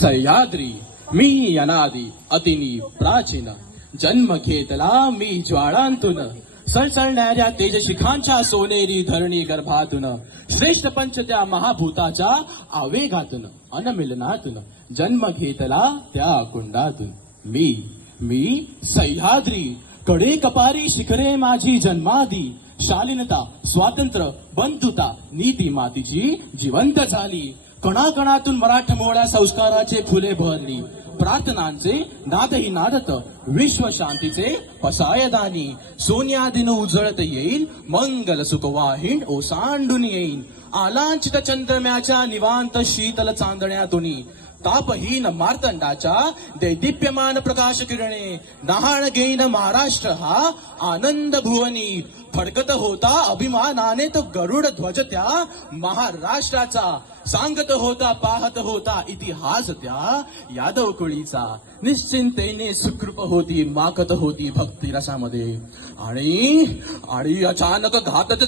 सह्याद्री मी अनादी अतिनी प्राचीन, जन्म घेतला मी ज्वाळांतून, सळसळणाऱ्या तेजशिखांच्या सोनेरी धरणी गर्भातून, श्रेष्ठ पंच त्या महाभूताच्या आवेगातून, अनमिलनातून, जन्म घेतला त्या कुंडातून. मी सह्याद्री, कडे कपारी शिखरे माझी जन्मादी, शालीनता स्वातंत्र्य बंधुता नीती मातीची जिवंत झाली, कणाकणातून मराठमोळ्या संस्काराचे फुले बहरली, प्रार्थनांचे नादही नादत विश्व शांतीचे पसायदानी, सोन्यादिन उजळत येईल मंगल सुखवाहिन ओसांडून येईन, आलांचित चंद्रम्याच्या निवांत शीतल चांदण्यातून, तापहीन मार्तंडाच्या दैदिप्यमान प्रकाश किरणे, न्हाण घेईन महाराष्ट्र हा आनंद भुवनी, फडकत होता अभिमानाने तो गरुड ध्वज त्या महाराष्ट्राचा, सांगत होता पाहत होता इतिहास त्या यादव कुळीचा, निश्चिंतेने सुखरूप होती माकत होती भक्ती रसामध्ये. आणि अचानक घातच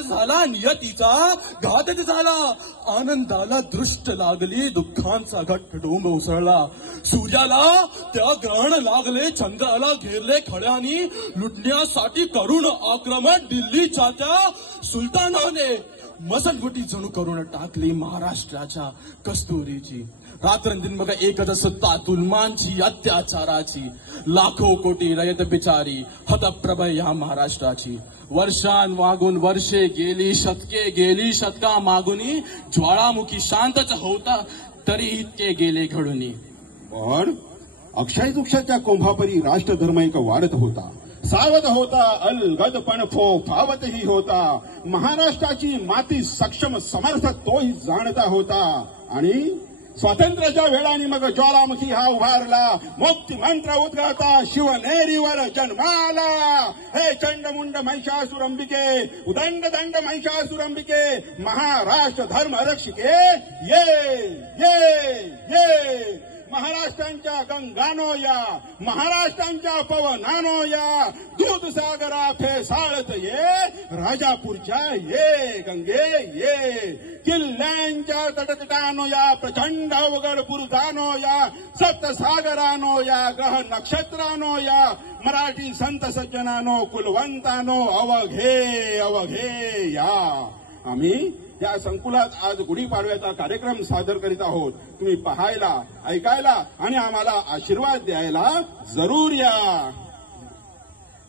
झाला नियतीचा घातच झाला, आनंदाला दृष्ट लागली दुःखांचा घट्ट डोंब उसळला, सूर्याला त्या ग्रहण लागले, चंद्राला घेरले खड्यानी, लुटण्यासाठी करून आक्रमण दिल्लीच्या त्या सुलतानाने, मसलगुटी जणू करून टाकली महाराष्ट्राच्या कस्तुरीची. रात्रंदिन बघा एकच सत्ता तुलमांची अत्याचाराची, लाखो कोटी रयत बिचारी हतप्रभ या महाराष्ट्राची. वर्षांमागून वर्षे गेली, शतके गेली, शतका मागुनी, ज्वाळामुखी शांतच होता तरी इतके गेले घडूनी. पण अक्षय दुक्षाच्या कुंभापरी राष्ट्रधर्म एक वाढत होता, सावध होता, अलगद पण फोफावतही होता, महाराष्ट्राची माती सक्षम समर्थ तोही जाणता होता. आणि स्वातंत्र्याच्या वेळाने मग ज्वालामुखी हा उभारला, मुक्ती मंत्र उद्गाता शिवनेरीवर जन्माला. हे चंडमुंड महिषासुरंबिके, उदंड दंड महिषासुरंबिके, महाराष्ट्र धर्म रक्षिके, ये महाराष्ट्रांच्या गंगानो या, महाराष्ट्रांच्या पवनानो या, दूधसागरा फेसाळत ये, राजापूरच्या ये गंगे ये, किल्ल्यांच्या तटतटानो या, प्रचंड अवघड बुरुजानो या, सप्तसागरानो या, ग्रह नक्षत्रानो या, मराठी संत सज्जनानो कुलवंतानो अवघे या. आम्ही या संकुलात आज गुढीपाडव्याचा कार्यक्रम सादर करीत आहोत. तुम्ही पाहायला, ऐकायला आणि आम्हाला आशीर्वाद द्यायला जरूर या.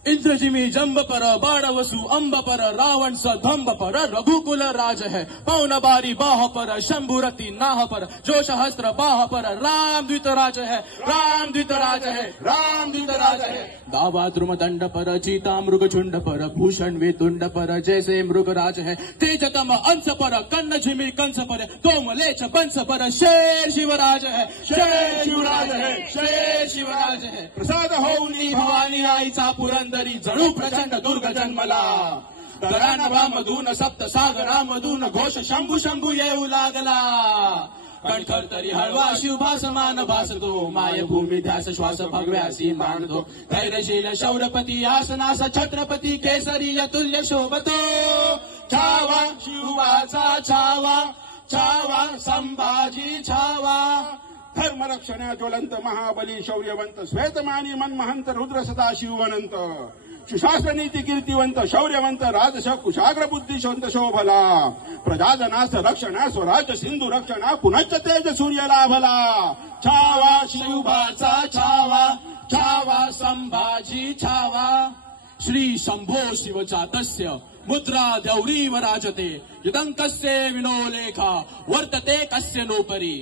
इंद्रजिमी जंब पर बाणवसु अंब पर, रावण स धंब पर, रघुकुल राज है, पवन बारी बाह पर, शंभुरति नाह पर, जोश हस्त्र बाह पर, राम द्वितराज है, राम द्वितराज है, राम द्वितराज है. दावा द्रुम दंड पर, चीता मृग झुंड पर, भूषण वेतुंड पर, जैसे मृगराज है, तेजतम अंश पर, कन्न झिमी कंस पर, तोमलेच बंस पर, शेर शिवराज है, शेर शिवराज है, शेर शिवराज है. प्रसाद होऊनी भवानी आईचा पुरंदरी, जणू प्रचंड दुर्ग जन्मला, दरानभामधून सप्त सागरामधून घोष शंभू शंभू येऊ लागला. कणखर तरी हळवा शिवभासमान भासतो, मायभूमी ध्यास श्वास भगव्यासी मानतो, धैर्यशील शौरपती आसनास छत्रपती केसरी अतुल्य शोभतो. छावा शिवाचा छावा, छावा संभाजी छावा, धर्मरक्षण्या ज्वलंत महाबली शौर्यवंत, श्वेतमानी मनमहंत रुद्र सदा शिववनंत, सुशास्त्र नीती कीर्तिवंत शौर्यवंत, राजशक कुशाग्र बुद्धिशवंत शोभला, प्रजाजनास रक्षणा स्वराज्य सिंधू रक्षणा, पुनश्च तेज सूर्य लाभला. छावा शिवबाचा छावा, छावा संभाजी छावा. श्री शंभो शिवजातस्य मुद्रा द्यौरीव राजते, युदंकस्य विनोलेखा वर्तते कस्य नोपरी.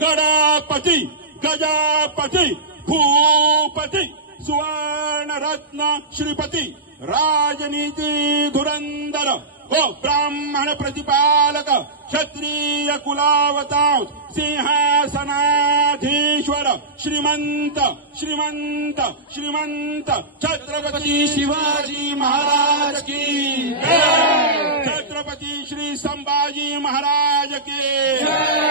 गणपती गजापती भूपती सुवर्ण रत्न श्रीपती, राजनीती धुरंधर व ब्राह्मण प्रतिपालक, क्षत्रिय कुलावतार, सिंहासनाधीश्वर, श्रीमंत श्रीमंत श्रीमंत छत्रपती शिवाजी महाराज की जय, छत्रपती श्री संभाजी महाराज की जय.